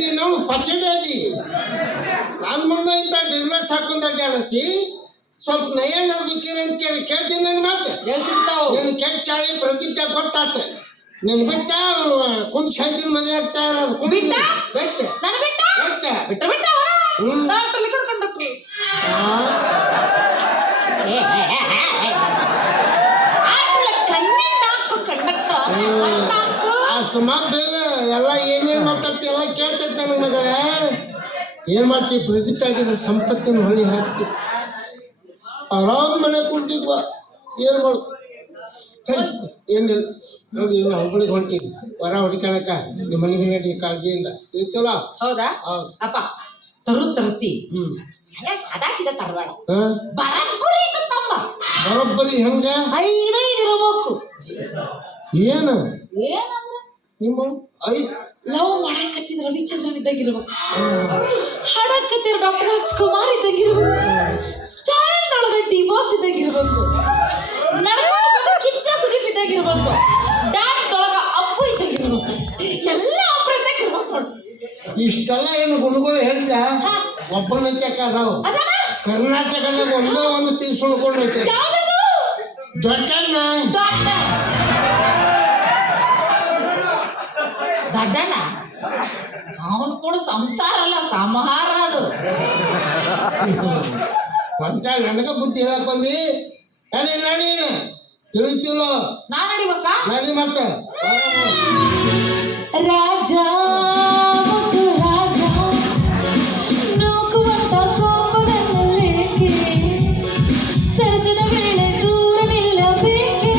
ನೀನು ಪಚಡಿ ಅದಿ ನನ್ನ ಮುಂದೆ ಇಂಥ ಡ್ರೆಸ್ ಹಾಕೊಂಡ್ ಅಡ್ಡಾಡತ್ತಿ ಸ್ವಲ್ಪ ನಯಣ್ಣ ಸುಕ್ಕೀರಿ ಅಂತ ಕೇಳ್ತೀನಿ ನನಗೆ ಮತ್ತೆ ನೀನು ಕೆಟ್ಟ ಚಾಳಿ ಪ್ರತಿಜ್ಞೆ ಗೊತ್ತಾತ ನೀನು ಬಿಟ್ಟ ಕುಂದ್ ಸಾಯ್ತಿನ ಮನೆ ಆಗ್ತಾ ಇರೋದು ಅಷ್ಟು ಮಾತಲ್ಲ ಎಲ್ಲ ಏನೇನು ಮಾತಾಡ್ತಿ ಎಲ್ಲ ಕೇಳ್ತೈತೆ ನನ್ನ ಮಗಳ ಏನು ಮಾಡ್ತೀವಿ ಪ್ರದೀಪ್ ಆಗಿದ್ರೆ ಸಂಪತ್ತಿನ ಹೊಳಿ ಹಾಕ್ತಿ ಆರಾಮ್ ಮನೆ ಕುಂತಿದ್ವ ಏನು ಮಾಡು ಏನಿಲ್ಲ ನೋಡಿ ಇನ್ನು ಹುಬ್ಬಳ್ಳಿಗೆ ಹೊಂಟೀನಿ ಹೊರ ಹುಡುಕಾಳಕ ನಿಮ್ಮ ಮನೆಗೆ ನಡಿ ಕಾಳಜಿಯಿಂದ ತಿಳಿತಲ್ಲ ಹೌದಾ ಅಪ್ಪ ತರುತ್ತಿ ಸದಾ ಸೀದಾ ತರಬೇಡ ಬರೋಬ್ಬರಿ ಹೆಂಗ 5 ಇರಬೇಕು ಏನು ಏನಂದ್ರೆ ನಿಮ್ಮ ಲವ್ ಮಾಡಕತ್ತಿದ್ ರವಿಚಂದ್ರನ್ ಇದ್ದಾಗಿರ್ಬೇಕು ಹಾಡಕತ್ತಿರ ಡಾಕ್ಟರ್ ರಾಜ್ಕುಮಾರ್ ಇದ್ದಾಗಿರ್ಬೇಕು ಸ್ಟೈಲ್ ಒಳಗೆ ಡಿವೋರ್ಸ್ ಇದ್ದಾಗಿರ್ಬೇಕು ನಡ್ಕೊಂಡು ಬಂದು ಕಿಚ್ಚ ಸುದೀಪ್ ಇದ್ದಾಗಿರ್ಬೇಕು ಡ್ಯಾನ್ಸ್ ಒಳಗ ಅಪ್ಪು ಇದ್ದಾಗಿರ್ಬೇಕು ಎಲ್ಲ ಅಪ್ಪ ಇದ್ದಾಗಿರ್ಬೇಕು ನೋಡು ಇಷ್ಟೆಲ್ಲ ಏನು ಗುಣಗಳು ಹೇಳಿದ ಒಬ್ಬನೈತೆ ಅದಾವ ಕರ್ನಾಟಕದಾಗ ಒಂದೇ ಒಂದು ಪೀಸ್ ಉಳ್ಕೊಂಡೈತೆ ದೊಡ್ಡಣ್ಣ ದಡ್ಡಣ್ಣ ಅವನು ಕೂಡ ಸಂಸಾರ ಅಲ್ಲ ಸಂಹಾರ ಅದು ಅಂತ ನನಗ ಬುದ್ಧಿ ಹೇಳಕ್ ಬಂದಿ ನಡಿ ನಡಿ ತಿಳಿತಿಲ್ಲ ನಾ ನಡಿಬೇಕಾ ನಡಿ ಮತ್ತೆ ರಾಜ ಸರಸದ ವೇಳೆ ದೂರ ನಿಲ್ಲಬೇಕೆ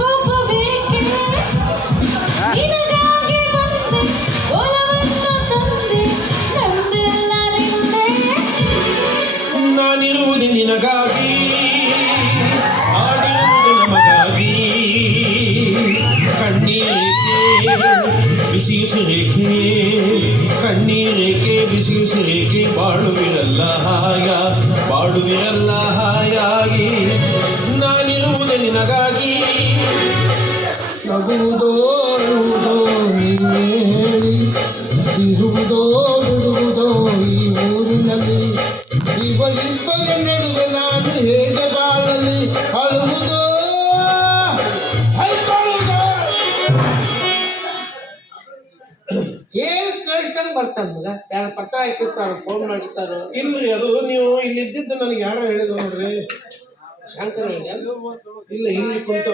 ಕೋಪ ಬೇಕೆ ನಿನಗಾಗಿ ಬಂದೆ ಒಲವನ್ನು ತಂದೆ ನಂದೆಲ್ಲ ನಿಂದೆ ನಾನಿರುವುದು ನಿನಗಾಗಿ ಆಡಿರುವುದು ನಮಗಾಗಿ ಕಣ್ಣೀರೇಕೆ ಬಿಸಿ ಉಸಿರೇಕೆ ಕಣ್ಣೀರೇಕೆ ಬಿಸಿ ಉಸಿರೇಕೆ ಬಾಳುವಿರಲ್ಲ ಹಾಯಾಗಿ ನಾನಿರುವುದು ನಿನಗಾಗಿ ನಗುವುದೋ ಅಳುವುದೋ ನೀವೇ ಹೇಳಿ ಇರುವುದೋ ಬಿಡುವುದೋ ಈ ಊರಿನಲ್ಲಿ ಇವರಿಬ್ಬರ ನಡುವೆ ನಾನು ಹೇಗೆ ಬಾಳಲಿ ಅಳುವುದೋ ಏನು ಕಳಿಸ್ದಂಗೆ ಬರ್ತಾನೆ ಮಗ ಯಾರು ಪತ್ರ ಹಾಕಿರ್ತಾರೋ ಫೋನ್ ಮಾಡಿರ್ತಾರೋ ಇಲ್ರಿ ಅದು ನೀವು ಇಲ್ಲಿ ಇದ್ದಿದ್ದು ನನಗೆ ಯಾರೋ ಹೇಳಿದ್ರು ನೋಡ್ರಿ ಶಂಕರ್ ಹೇಳಿದ ಇಲ್ಲ ಇಲ್ಲಿ ಕುಂತ